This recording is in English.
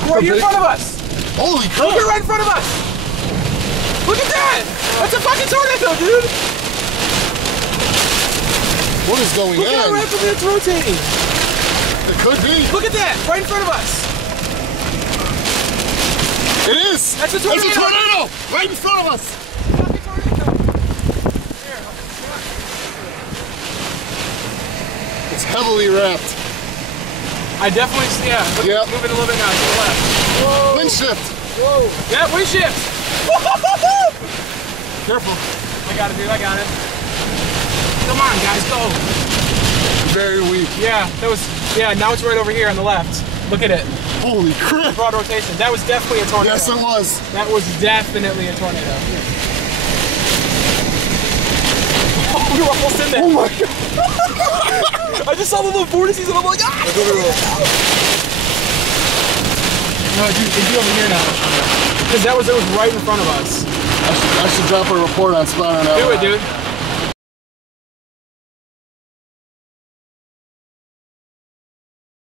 Look right here in front of us. Holy crap. Look right in front of us. Look at that. That's a fucking tornado, dude. What is going Look on? how rapidly it's rotating. It could be. Look at that, right in front of us. It is. That's a tornado. There's a tornado right in front of us. Fucking tornado. Here. It's heavily wrapped. I definitely see, yeah. Look, Yep. Moving a little bit now to the left. Whoa. Wind shift. Whoa. Yeah, wind shift. Careful. I got it, dude. I got it. Come on, guys, go. Very weak. Yeah, that was. Yeah, now it's right over here on the left. Look at it. Holy crap. Broad rotation. That was definitely a tornado. Yes, it was. That was definitely a tornado. Oh, we were almost in there. Oh my god. I just saw the little vortices and I'm like, ah! No, dude, it'd be over here now. Because it was right in front of us. I should drop a report on spot on that. Do it, dude.